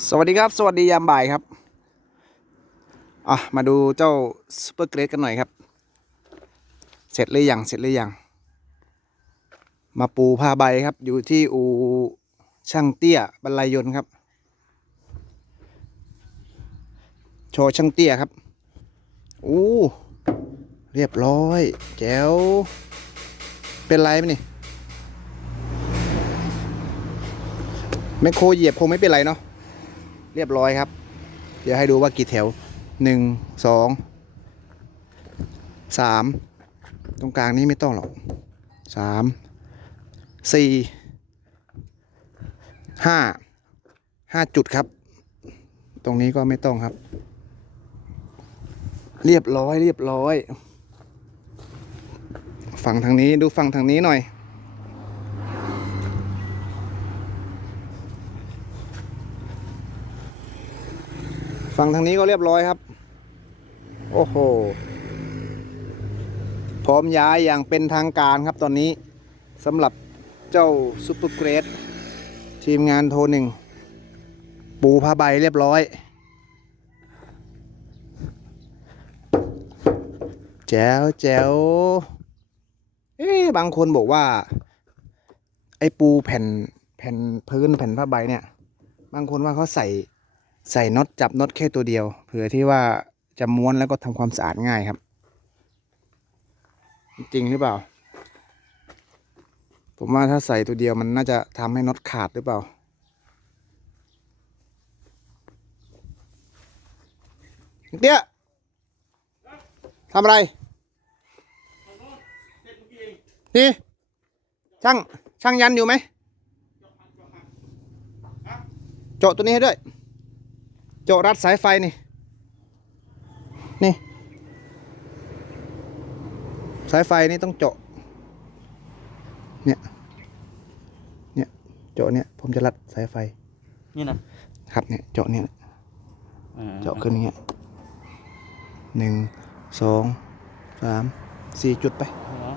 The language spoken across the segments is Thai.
สวัสดีครับ สวัสดียามบ่ายครับอะมาดูเจ้าซูเปอร์เกรดกันหน่อยครับ เสร็จหรือยังเสร็จหรือยัง มาปูผ้าใบครับ อยู่ที่อูช่างเตี้ยบรรลัยยนต์ครับ โชว์ช่างเตี้ยครับอู้เรียบร้อย แจ๋ว เป็นไรไหมนี่แมคโครเหยียบคงไม่เป็นไรเนาะ เรียบร้อยครับ เดี๋ยวให้ดูว่ากี่แถวหนึ่งสองสามตรงกลางนี้ไม่ต้องหรอกสามสี่ห้าห้าจุดครับ ตรงนี้ก็ไม่ต้องครับ เรียบร้อยเรียบร้อย ฝั่งทางนี้ดูฝั่งทางนี้หน่อย ฝั่งทางนี้ก็เรียบร้อยครับ โอ้โห พร้อมย้ายอย่างเป็นทางการครับตอนนี้สำหรับเจ้าซูเปอร์เกรดทีมงานโทรหนึ่ง ปูผ้าใบเรียบร้อย แจ๋วแจ๋วเอ๊บางคนบอกว่า ไอ้ปูแผ่นแผ่นพื้นแผ่นผ้าใบเนี่ย บางคนว่าเขาใส่ ใส่น็อตจับน็อตแค่ตัวเดียว เผื่อที่ว่าจะม้วนแล้วก็ทำความสะอาดง่ายครับ จริงหรือเปล่า ผมว่าถ้าใส่ตัวเดียวมันน่าจะทำให้น็อตขาดหรือเปล่า เตี้ยทำอะไร นี่ ช่าง ช่างยันอยู่ไหม เจาะตัวนี้ให้ด้วย เจาะรัดสายไฟนี่ นี่ สายไฟนี่ต้องเจาะ เนี่ย เนี่ย เจาะเนี่ย ผมจะรัดสายไฟ นี่นะครับเนี่ย เจาะเนี่ยอ่าเจาะขึ้นอย่างเงี้ยหนึ่ง สอง สาม สี่จุดไปเหรอ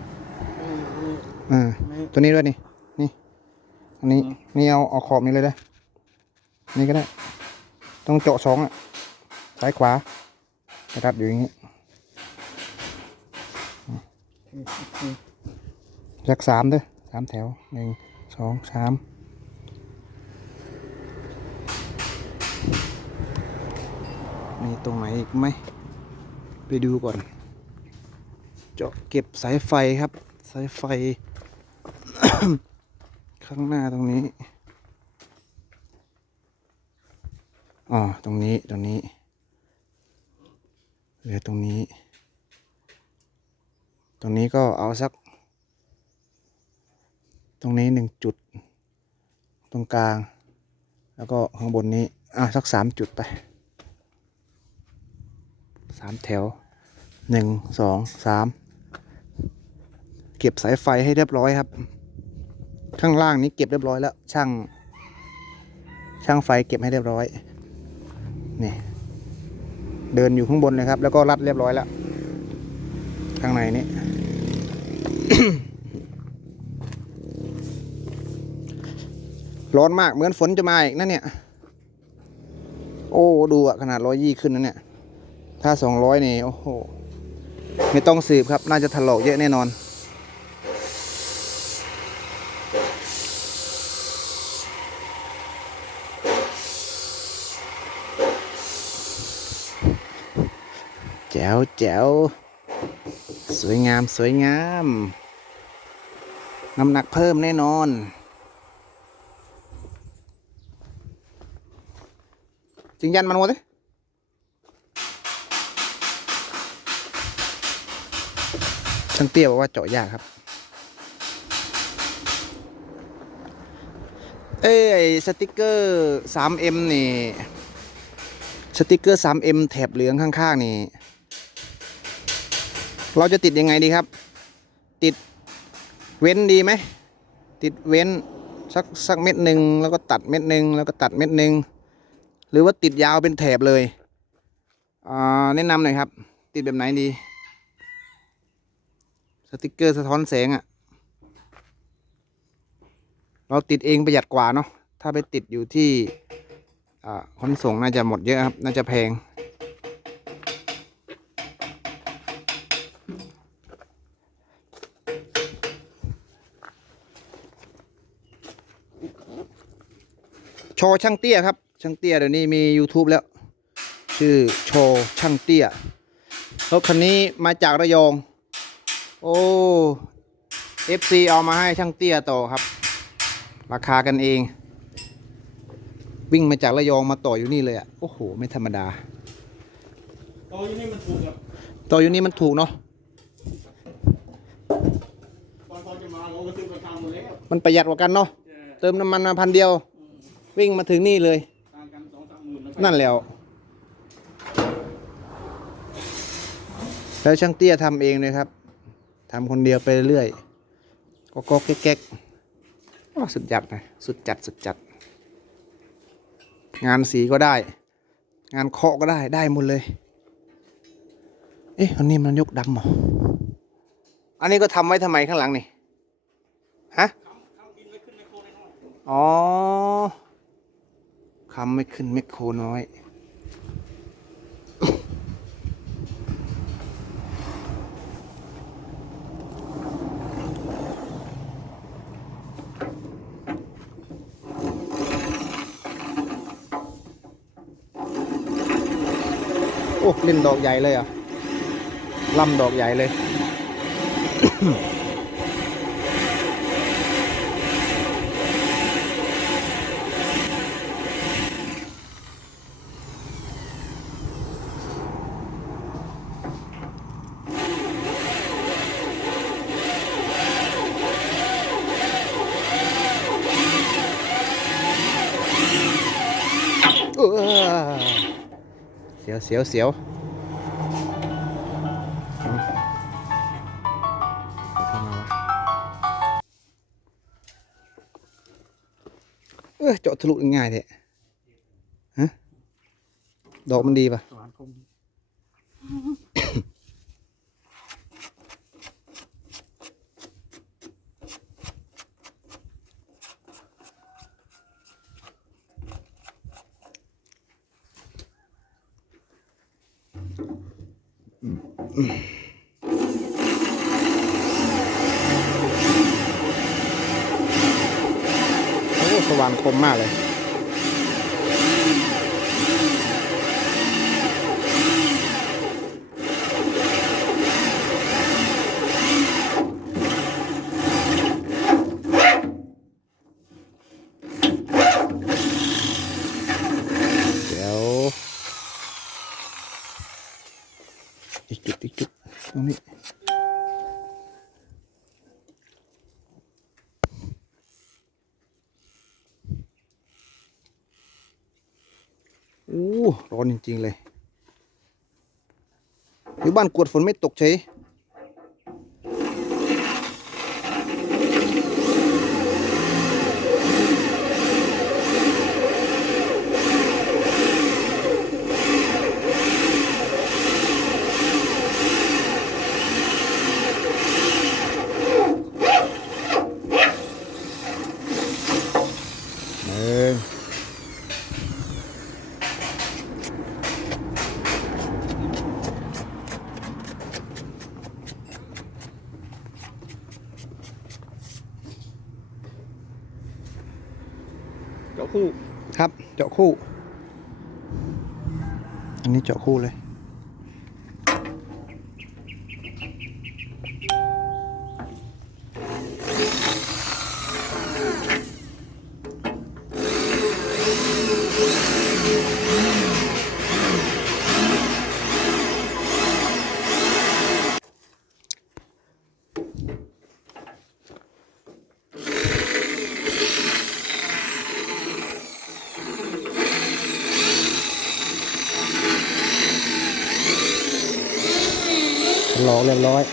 เออเอออ่าไม่ตัวนี้ด้วยนี่ นี่ อันนี้อืมนี่เอาเอาขอบนี้เลยได้ นี่ก็ได้ ต้องเจาะสองอะซ้ายขวาจะรัดอยู่อย่างนี้จากสามเด้อสามแถวหนึ่งสองสามมีตรงไหนอีกไหม ไปดูก่อน เจาะเก็บสายไฟครับ สายไฟ ข้างหน้าตรงนี้ อ๋อตรงนี้ตรงนี้ เหลือตรงนี้ ตรงนี้ก็เอาสัก ตรงนี้หนึ่งจุด ตรงกลาง แล้วก็ข้างบนนี้อะสักสามจุดไปสามแถวหนึ่งสองสามเก็บสายไฟให้เรียบร้อยครับ ข้างล่างนี้เก็บเรียบร้อยแล้ว ช่าง ช่างไฟเก็บให้เรียบร้อย นี่เดินอยู่ข้างบนเลยครับ แล้วก็รัดเรียบร้อยแล้วข้างในนี้ร้อนมากเหมือนฝนจะมาอีกนะเนี่ย โอ้ดูอะขนาดร้อยยี่ขึ้นนะเนี่ย ถ้าสองร้อยนี่ โอ้โห ไม่ต้องสืบครับ น่าจะถลอกเยอะแน่นอน จ๋วแจ๋วสวยงามสวยงาม น้ำหนักเพิ่มแน่นอนจริงยันมันหมดเลยช่างเตี้ยบอกว่าเจาะยากครับ เอ้ยไอสติกเกอร์ 3M นี่ สติกเกอร์ 3M แถบเหลืองข้าง ๆ นี่ เราจะติดยังไงดีครับ ติดเว้นดีไหม ติดเว้นสักสักเม็ดหนึ่งแล้วก็ตัดเม็ดหนึ่งแล้วก็ตัดเม็ดหนึ่งหรือว่าติดยาวเป็นแถบเลยแนะนำหน่อยครับ ติดแบบไหนดี สติกเกอร์สะท้อนแสงอะ่ะ เราติดเองประหยัดกว่าเนาะถ้าไปติดอยู่ที่ขนส่งน่าจะหมดเยอะครับ น่าจะแพง โชว์ช่างเตี้ยครับ ช่างเตี้ยเดี๋ยวนี้มี YouTube แล้ว ชื่อโชว์ช่างเตี้ยรถคันนี้มาจากระยอง โอ้ FC เอามาให้ช่างเตี้ยต่อครับ ราคากันเอง วิ่งมาจากระยองมาต่ออยู่นี่เลยอะโอ้โห ไม่ธรรมดาโตอยู่นี่มันถูกกับต่ออยู่นี่มันถูกเนาะตอนเขาจะมาเราก็ซื้อประทานหมดแล้วมันประหยัดกว่ากันเนาะเออเติมน้ำมันมาพันเดียว วิ่งมาถึงนี่เลย ต่างกันสองสามหมื่นแล้วนั่นแหล้ว แล้วช่างเตี้ยทำเองเลยครับทำคนเดียวไปเรื่อยก็ก็แก๊กๆว้าสุดจัดนะสุดจัดสุดจัด งานสีก็ได้ งานเคาะก็ได้ได้หมดเลย เอ๊ะอันนี้มันยกดำเหรออันนี้ก็ทำไว้ทำไมข้างหลังนี่ฮะอ๋อ คำไม่ขึ้นไม่โคน้อย โอ้เล่นดอกใหญ่เลยอะลำดอกใหญ่เลย เออเสี ยวเสียวเสียวเอ้อเจาะทะลุง่ายๆเลยฮะ ดอกมันดีป่ะ สวรรค์คม โอ้สว่างคมมากเลย เดี๋ยว อีกจุดอีกจุดตรงนี้อู้ร้อนจริง ๆ เลย อยู่บ้านกวดฝนไม่ตกใช่ยหนึ่ง嗯เจ้าคู่ ครับ เจาะคู่ อันนี้เจาะคู่เลยหลอก เรียบร้อย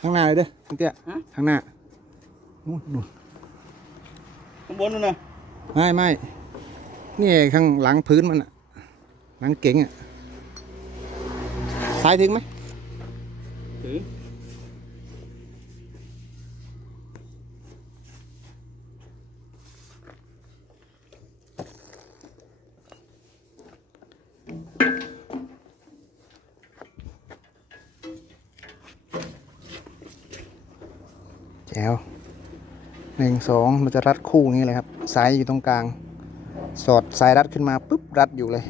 ข้างหน้าเลยเด้อคุณเตี้ยฮะ ข้างหน้านู่นนู่นข้างบนนู่นนะไม่ไม่นี่ข้างหลังพื้นมันอะหลังเก๋งอะซ้ายถึงไหมถือ แจ๋วหนึ่งสองเราจะรัดคู่นี้เลยครับ สายอยู่ตรงกลาง สอดสายรัดขึ้นมาปุ๊บรัดอยู่เลย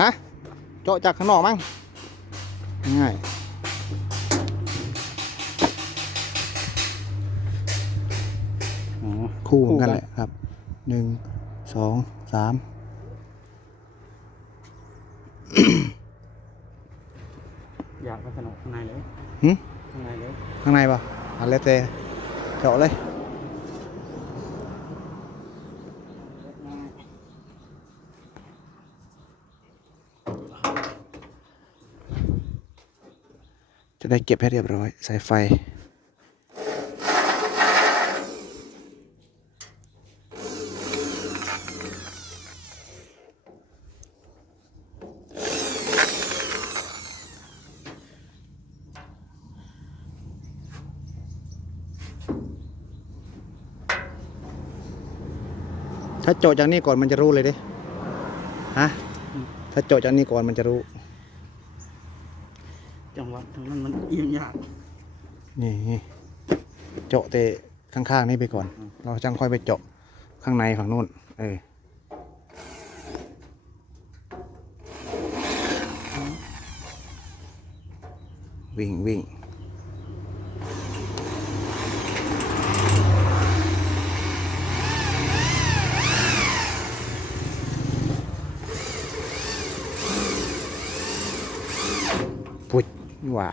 ฮะ เจาะจากข้างนอกมั้ง ง่ายคู่เหมือนกันแหละครับหนึ่งสอง สามอยากไปสนุกข้างในเลยหึข้างในเลยข้างในป่ะอันเลเตเจาะเลยจะได้เก็บให้เรียบร้อยสายไฟ ถ้าโจาะจากนี้ก่อนมันจะรู้เลยดิฮะถ้าโจาะจากนี้ก่อนมันจะรู้ จังหวะทางนั้นมันเอียงยากนี่เจาะแต่ข้างๆนี่ไปก่อน เราจังค่อยไปเจาะข้างในฝั่งนู้นเออวิ่งวิ่ง พุดว่า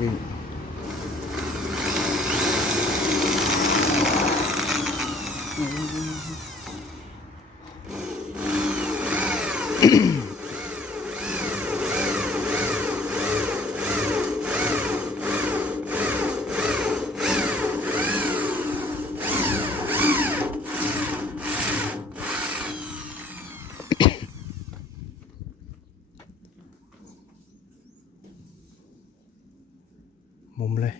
วิ่งมุมเลย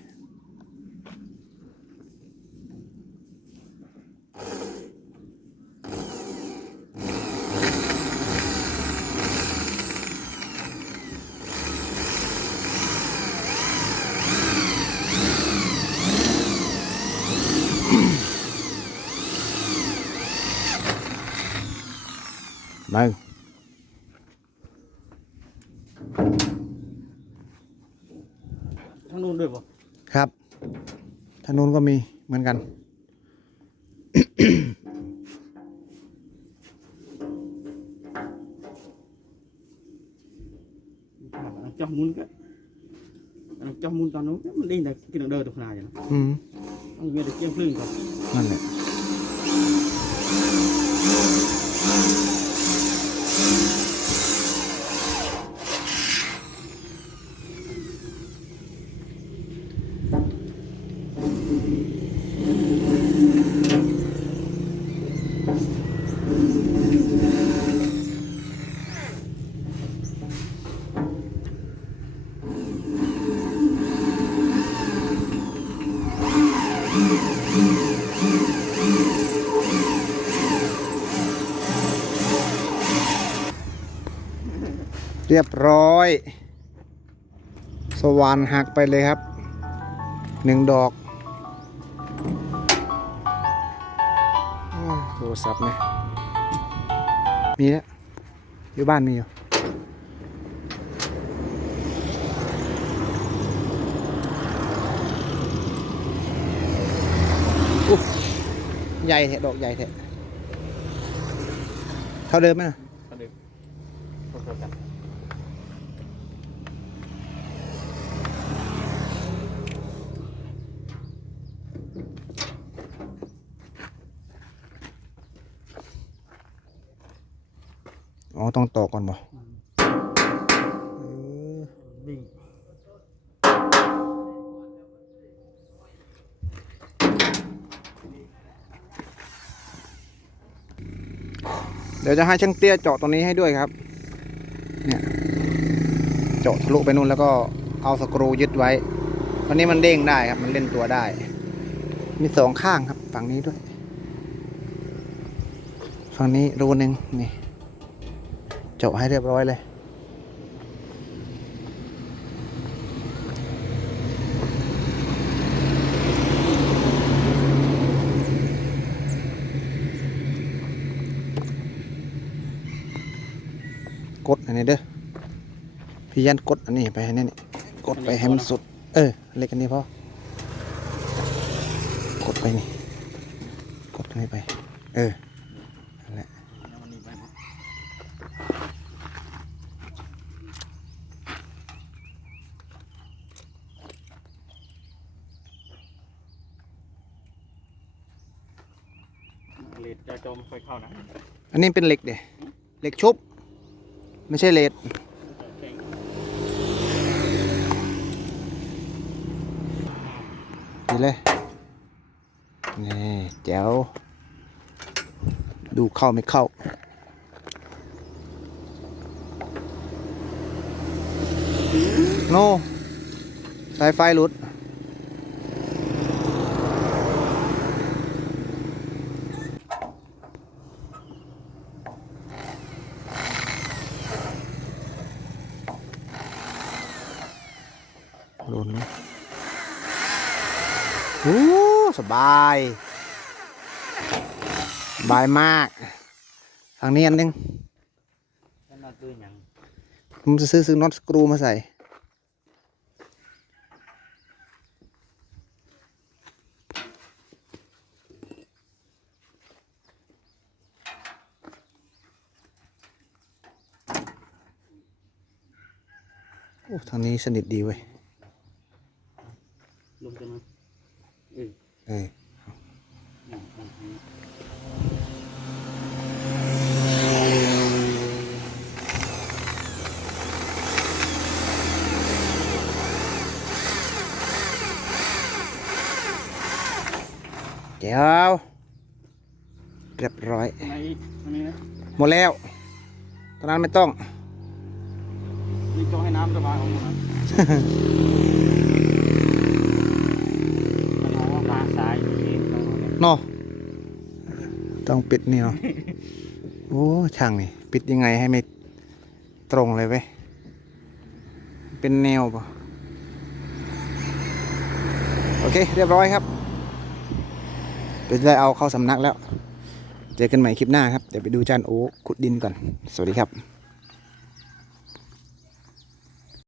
มึงทางนู้นด้วยป่ะครับทางนู้นก็มีเหมือนกันจับมุนก็จับมุนตอนนู้นมันดิ้นแต่กินเดิน เรียบร้อย สว่านหักไปเลยครับหนึ่งดอกโทรศัพท์นี่ยมีแล้วอยู่บ้านมีอยู่อุ๊ยใหญ่แทะดอกใหญ่แทะเท่าเดิมไหมนะ อ๋อ ต้องต่อก่อนบ่วิ่เดี๋ยวจะให้ช่างเตี้ยเจาะตรงนี้ให้ด้วยครับ เนี่ยเจาะทะลุไปนู่นแล้วก็เอาสกรูยึดไว้ตอนนี้มันเด้งได้ครับ มันเล่นตัวได้ มีสองข้างครับ ฝั่งนี้ด้วย ฝั่งนี้รูหนึ่งนี่เจาะให้เรียบร้อยเลย กดอันนี้เด้อ พี่ยันกดอันนี้ไปให้แน่นี่กดไปให้มันสุด เออ เล็กอันนี้พอกดไปนี่ กดอันนี้ไป เออนั่นแหละแล้ววันนี้ไปเนาะเลดจะจมค่อยเข้านะ อันนี้เป็นเหล็กเด้เหล็กชุบ ไม่ใช่เลด แข็ง ดี เลย นี่แจ๋ว ดูเข้าไม่เข้า โน สายไฟหลุดหลุดไหมโอ้ส บายบายมากทางนี้อันนึงนั่นน่ะคืองผมจะซื้อซื้อน็อตสกรูมาใส่โอ้ทางนี้สนิทดีเว้ย ลงตัวนั้นเออ เออ อืมอืมอืม เจ้าเรียบร้อย อันไหนอีกอันนี้นะ หมดแล้ว ตอนนั้นไม่ต้องนี่ต้องให้น้ำระบายออกมานะมันเอาว่ามาสายอยู่นี่ต้องเอาเนี่ยเนาะต้องปิดนี่เนาะโอ้ช่างนี่ ปิดยังไงให้ไม่ตรงเลยเว้ยเป็นแนวปะโอเค เรียบร้อยครับเดี๋ยวจะได้เอาเข้าสำนักแล้ว เจอกันใหม่คลิปหน้าครับ เดี๋ยวไปดูจานโอ๊ขุดดินก่อน สวัสดีครับ